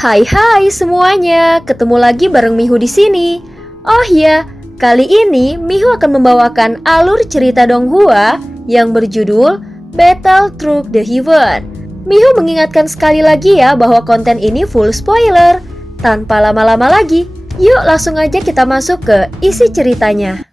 Hai semuanya, ketemu lagi bareng Mihu di sini. Oh ya, kali ini Mihu akan membawakan alur cerita Donghua yang berjudul Battle Through the Heaven. Mihu mengingatkan sekali lagi ya bahwa konten ini full spoiler. Tanpa lama-lama lagi, yuk langsung aja kita masuk ke isi ceritanya.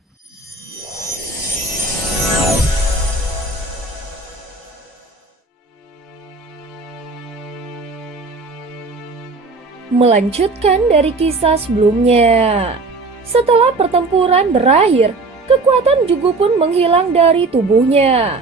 Melanjutkan dari kisah sebelumnya. Setelah pertempuran berakhir, kekuatan Jugu pun menghilang dari tubuhnya.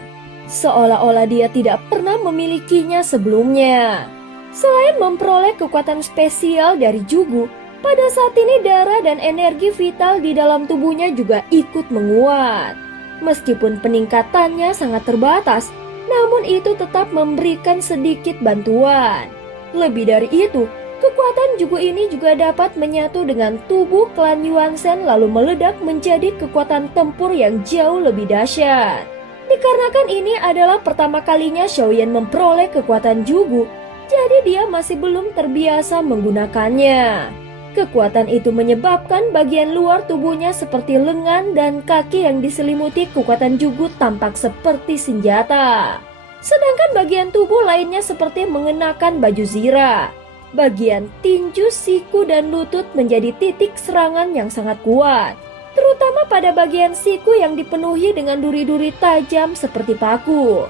Seolah-olah dia tidak pernah memilikinya sebelumnya. Selain memperoleh kekuatan spesial dari Jugu, pada saat ini darah dan energi vital di dalam tubuhnya juga ikut menguat. Meskipun peningkatannya sangat terbatas, namun itu tetap memberikan sedikit bantuan. Lebih dari itu, kekuatan Jugu ini juga dapat menyatu dengan tubuh klan Yuansen lalu meledak menjadi kekuatan tempur yang jauh lebih dahsyat. Dikarenakan ini adalah pertama kalinya Xiaoyan memperoleh kekuatan Jugu, jadi dia masih belum terbiasa menggunakannya. Kekuatan itu menyebabkan bagian luar tubuhnya seperti lengan dan kaki yang diselimuti kekuatan Jugu tampak seperti senjata. Sedangkan bagian tubuh lainnya seperti mengenakan baju zira. Bagian tinju, siku, dan lutut menjadi titik serangan yang sangat kuat, terutama pada bagian siku yang dipenuhi dengan duri-duri tajam seperti paku.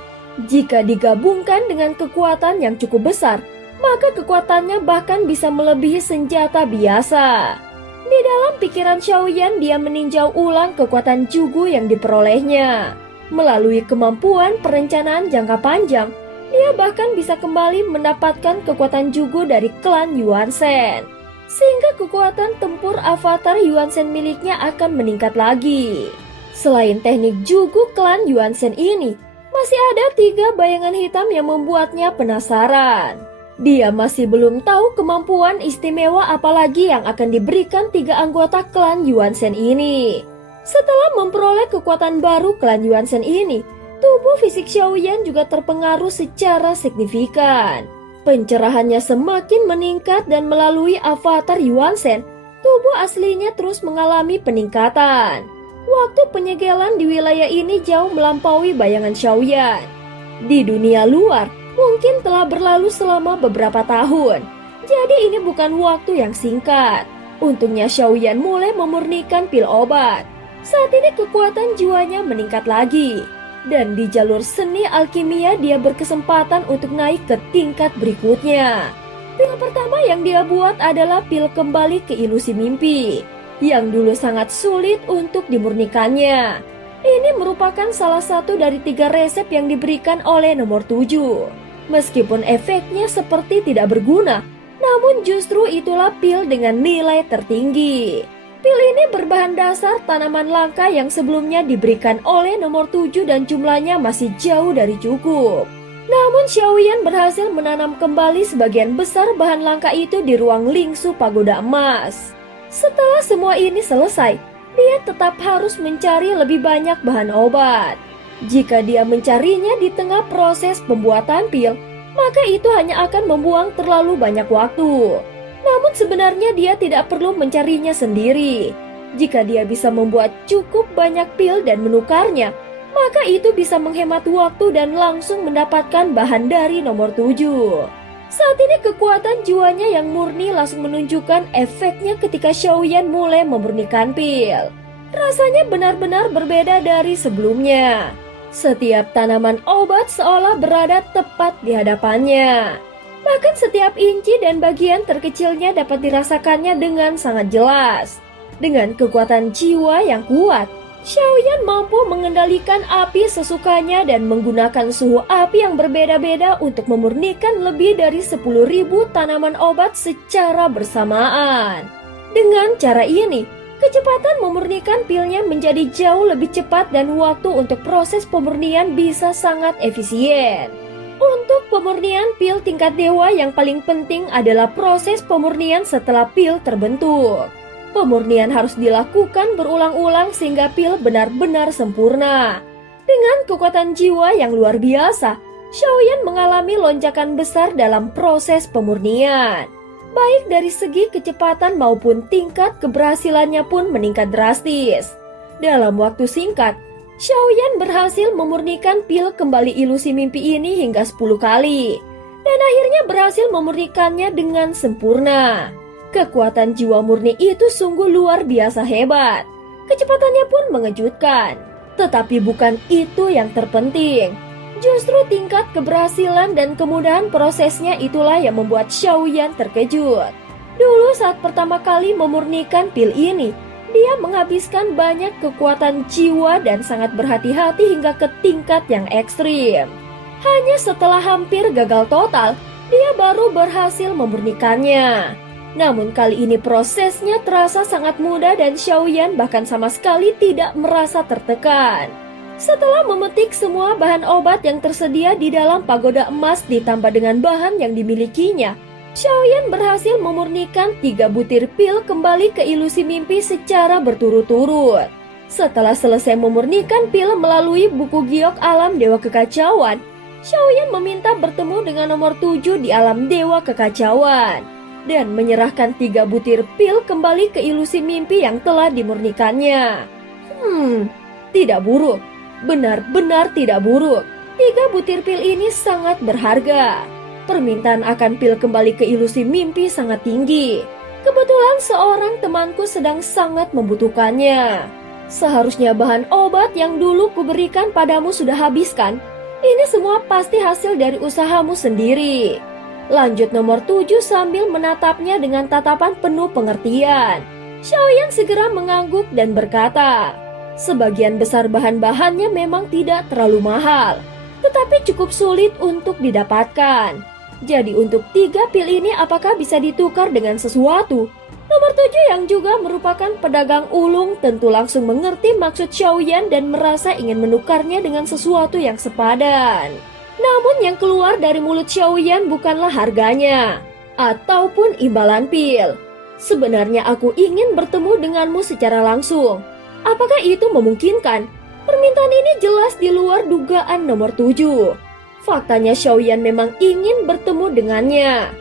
Jika digabungkan dengan kekuatan yang cukup besar, maka kekuatannya bahkan bisa melebihi senjata biasa. Di dalam pikiran Xiaoyan, dia meninjau ulang kekuatan Jugu yang diperolehnya. Melalui kemampuan perencanaan jangka panjang, dia bahkan bisa kembali mendapatkan kekuatan Jugu dari klan Yuansen. Sehingga kekuatan tempur avatar Yuansen miliknya akan meningkat lagi. Selain teknik Jugu klan Yuansen ini, masih ada 3 bayangan hitam yang membuatnya penasaran. Dia masih belum tahu kemampuan istimewa apalagi yang akan diberikan 3 anggota klan Yuansen ini. Setelah memperoleh kekuatan baru klan Yuansen ini, tubuh fisik Xiaoyan juga terpengaruh secara signifikan. Pencerahannya semakin meningkat dan melalui avatar Yuansen, tubuh aslinya terus mengalami peningkatan. Waktu penyegelan di wilayah ini jauh melampaui bayangan Xiaoyan. Di dunia luar, mungkin telah berlalu selama beberapa tahun. Jadi ini bukan waktu yang singkat. Untungnya Xiaoyan mulai memurnikan pil obat. Saat ini kekuatan jiwanya meningkat lagi. Dan di jalur seni alkimia dia berkesempatan untuk naik ke tingkat berikutnya. Pil pertama yang dia buat adalah pil kembali ke ilusi mimpi, yang dulu sangat sulit untuk dimurnikannya. Ini merupakan salah satu dari 3 resep yang diberikan oleh nomor 7. Meskipun efeknya seperti tidak berguna, namun justru itulah pil dengan nilai tertinggi. Pil ini berbahan dasar tanaman langka yang sebelumnya diberikan oleh nomor 7 dan jumlahnya masih jauh dari cukup. Namun Xiaoyan berhasil menanam kembali sebagian besar bahan langka itu di ruang Lingsu Pagoda Emas. Setelah semua ini selesai, dia tetap harus mencari lebih banyak bahan obat. Jika dia mencarinya di tengah proses pembuatan pil, maka itu hanya akan membuang terlalu banyak waktu. Namun sebenarnya dia tidak perlu mencarinya sendiri. Jika dia bisa membuat cukup banyak pil dan menukarnya, maka itu bisa menghemat waktu dan langsung mendapatkan bahan dari nomor 7. Saat ini kekuatan jiwanya yang murni langsung menunjukkan efeknya ketika Xiaoyan mulai memurnikan pil. Rasanya benar-benar berbeda dari sebelumnya. Setiap tanaman obat seolah berada tepat di hadapannya. Bahkan setiap inci dan bagian terkecilnya dapat dirasakannya dengan sangat jelas. Dengan kekuatan jiwa yang kuat, Xiaoyan mampu mengendalikan api sesukanya dan menggunakan suhu api yang berbeda-beda untuk memurnikan lebih dari 10.000 tanaman obat secara bersamaan. Dengan cara ini, kecepatan memurnikan pilnya menjadi jauh lebih cepat dan waktu untuk proses pemurnian bisa sangat efisien. Untuk pemurnian pil tingkat dewa yang paling penting adalah proses pemurnian setelah pil terbentuk. Pemurnian harus dilakukan berulang-ulang sehingga pil benar-benar sempurna. Dengan kekuatan jiwa yang luar biasa, Xiaoyan mengalami lonjakan besar dalam proses pemurnian. Baik dari segi kecepatan maupun tingkat keberhasilannya pun meningkat drastis. Dalam waktu singkat, Xiaoyan berhasil memurnikan pil kembali ilusi mimpi ini hingga 10 kali. Dan akhirnya berhasil memurnikannya dengan sempurna. Kekuatan jiwa murni itu sungguh luar biasa hebat. Kecepatannya pun mengejutkan. Tetapi bukan itu yang terpenting. Justru tingkat keberhasilan dan kemudahan prosesnya itulah yang membuat Xiaoyan terkejut. Dulu saat pertama kali memurnikan pil ini, dia menghabiskan banyak kekuatan jiwa dan sangat berhati-hati hingga ke tingkat yang ekstrim. Hanya setelah hampir gagal total, dia baru berhasil memurnikannya. Namun kali ini prosesnya terasa sangat mudah dan Xiaoyan bahkan sama sekali tidak merasa tertekan. Setelah memetik semua bahan obat yang tersedia di dalam pagoda emas ditambah dengan bahan yang dimilikinya, Xiaoyan berhasil memurnikan 3 butir pil kembali ke ilusi mimpi secara berturut-turut. Setelah selesai memurnikan pil melalui buku giok alam Dewa Kekacauan, Xiaoyan meminta bertemu dengan nomor 7 di alam Dewa Kekacauan dan menyerahkan 3 butir pil kembali ke ilusi mimpi yang telah dimurnikannya. Tidak buruk. Benar-benar tidak buruk. 3 butir pil ini sangat berharga. Permintaan akan pil kembali ke ilusi mimpi sangat tinggi. Kebetulan seorang temanku sedang sangat membutuhkannya. Seharusnya bahan obat yang dulu kuberikan padamu sudah habiskan. Ini semua pasti hasil dari usahamu sendiri. Lanjut nomor 7 sambil menatapnya dengan tatapan penuh pengertian. Xiaoyan segera mengangguk dan berkata, sebagian besar bahan-bahannya memang tidak terlalu mahal, tetapi cukup sulit untuk didapatkan. Jadi untuk 3 pil ini apakah bisa ditukar dengan sesuatu? Nomor 7 yang juga merupakan pedagang ulung tentu langsung mengerti maksud Xiaoyan dan merasa ingin menukarnya dengan sesuatu yang sepadan. Namun yang keluar dari mulut Xiaoyan bukanlah harganya ataupun imbalan pil. Sebenarnya aku ingin bertemu denganmu secara langsung. Apakah itu memungkinkan? Permintaan ini jelas di luar dugaan nomor 7. Faktanya Xiaoyan memang ingin bertemu dengannya.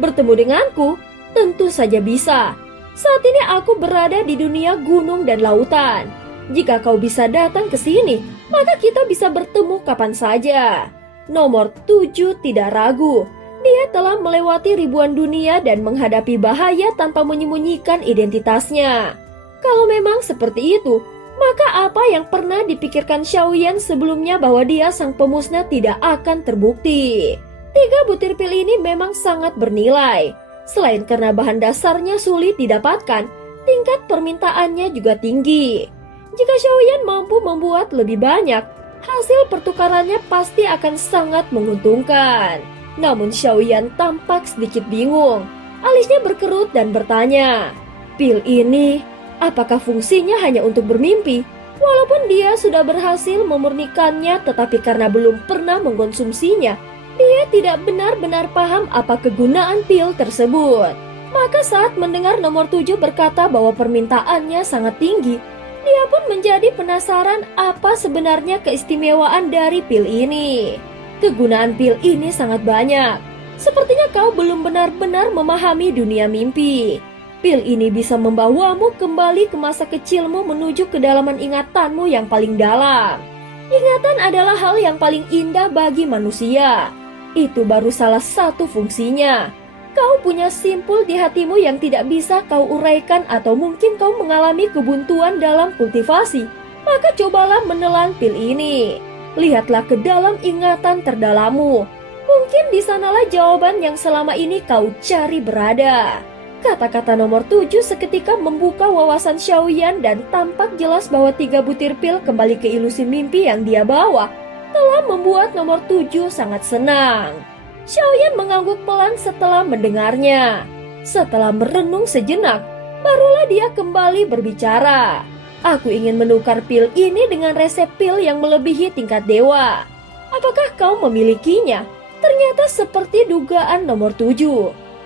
Bertemu denganku? Tentu saja bisa. Saat ini aku berada di dunia gunung dan lautan. Jika kau bisa datang ke sini, maka kita bisa bertemu kapan saja. Nomor 7 tidak ragu. Dia telah melewati ribuan dunia dan menghadapi bahaya tanpa menyembunyikan identitasnya. Kalau memang seperti itu, maka apa yang pernah dipikirkan Xiaoyan sebelumnya bahwa dia sang pemusnah tidak akan terbukti. 3 butir pil ini memang sangat bernilai. Selain karena bahan dasarnya sulit didapatkan, tingkat permintaannya juga tinggi. Jika Xiaoyan mampu membuat lebih banyak, hasil pertukarannya pasti akan sangat menguntungkan. Namun Xiaoyan tampak sedikit bingung. Alisnya berkerut dan bertanya, pil ini apakah fungsinya hanya untuk bermimpi? Walaupun dia sudah berhasil memurnikannya, tetapi karena belum pernah mengkonsumsinya, dia tidak benar-benar paham apa kegunaan pil tersebut. Maka saat mendengar nomor 7 berkata bahwa permintaannya sangat tinggi, dia pun menjadi penasaran apa sebenarnya keistimewaan dari pil ini. Kegunaan pil ini sangat banyak. Sepertinya kau belum benar-benar memahami dunia mimpi. Pil ini bisa membawamu kembali ke masa kecilmu menuju kedalaman ingatanmu yang paling dalam. Ingatan adalah hal yang paling indah bagi manusia. Itu baru salah satu fungsinya. Kau punya simpul di hatimu yang tidak bisa kau uraikan atau mungkin kau mengalami kebuntuan dalam kultivasi. Maka cobalah menelan pil ini. Lihatlah ke dalam ingatan terdalammu. Mungkin di sanalah jawaban yang selama ini kau cari berada. Kata-kata nomor 7 seketika membuka wawasan Xiaoyan dan tampak jelas bahwa 3 butir pil kembali ke ilusi mimpi yang dia bawa telah membuat nomor 7 sangat senang. Xiaoyan mengangguk pelan setelah mendengarnya. Setelah merenung sejenak, barulah dia kembali berbicara. Aku ingin menukar pil ini dengan resep pil yang melebihi tingkat dewa. Apakah kau memilikinya? Ternyata seperti dugaan nomor 7.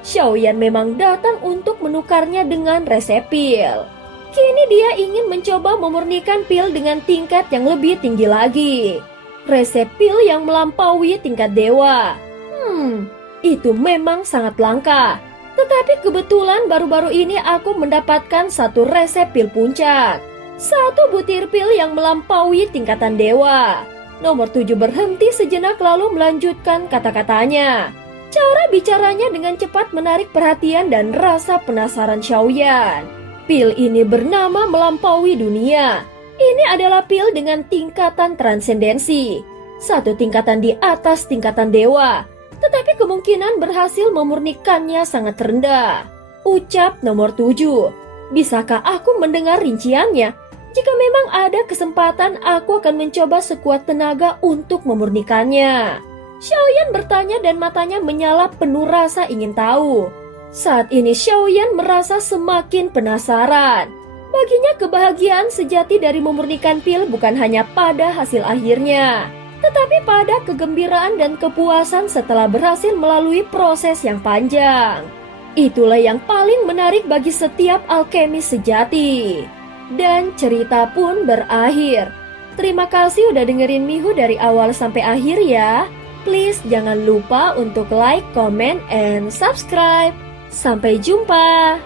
Xiaoyan memang datang untuk menukarnya dengan resep pil. Kini dia ingin mencoba memurnikan pil dengan tingkat yang lebih tinggi lagi. Resep pil yang melampaui tingkat dewa. Itu memang sangat langka. Tetapi kebetulan baru-baru ini aku mendapatkan satu resep pil puncak. Satu butir pil yang melampaui tingkatan dewa. Nomor 7 berhenti sejenak lalu melanjutkan kata-katanya. Cara bicaranya dengan cepat menarik perhatian dan rasa penasaran Xiaoyan. Pil ini bernama melampaui dunia. Ini adalah pil dengan tingkatan transendensi. Satu tingkatan di atas tingkatan dewa. Tetapi kemungkinan berhasil memurnikannya sangat rendah. Ucap nomor 7. Bisakah aku mendengar rinciannya? Jika memang ada kesempatan, aku akan mencoba sekuat tenaga untuk memurnikannya. Xiaoyan bertanya dan matanya menyala penuh rasa ingin tahu. Saat ini Xiaoyan merasa semakin penasaran. Baginya kebahagiaan sejati dari memurnikan pil bukan hanya pada hasil akhirnya, tetapi pada kegembiraan dan kepuasan setelah berhasil melalui proses yang panjang. Itulah yang paling menarik bagi setiap alkemis sejati. Dan cerita pun berakhir. Terima kasih udah dengerin Mihu dari awal sampai akhir ya. Please jangan lupa untuk like, comment, and subscribe. Sampai jumpa.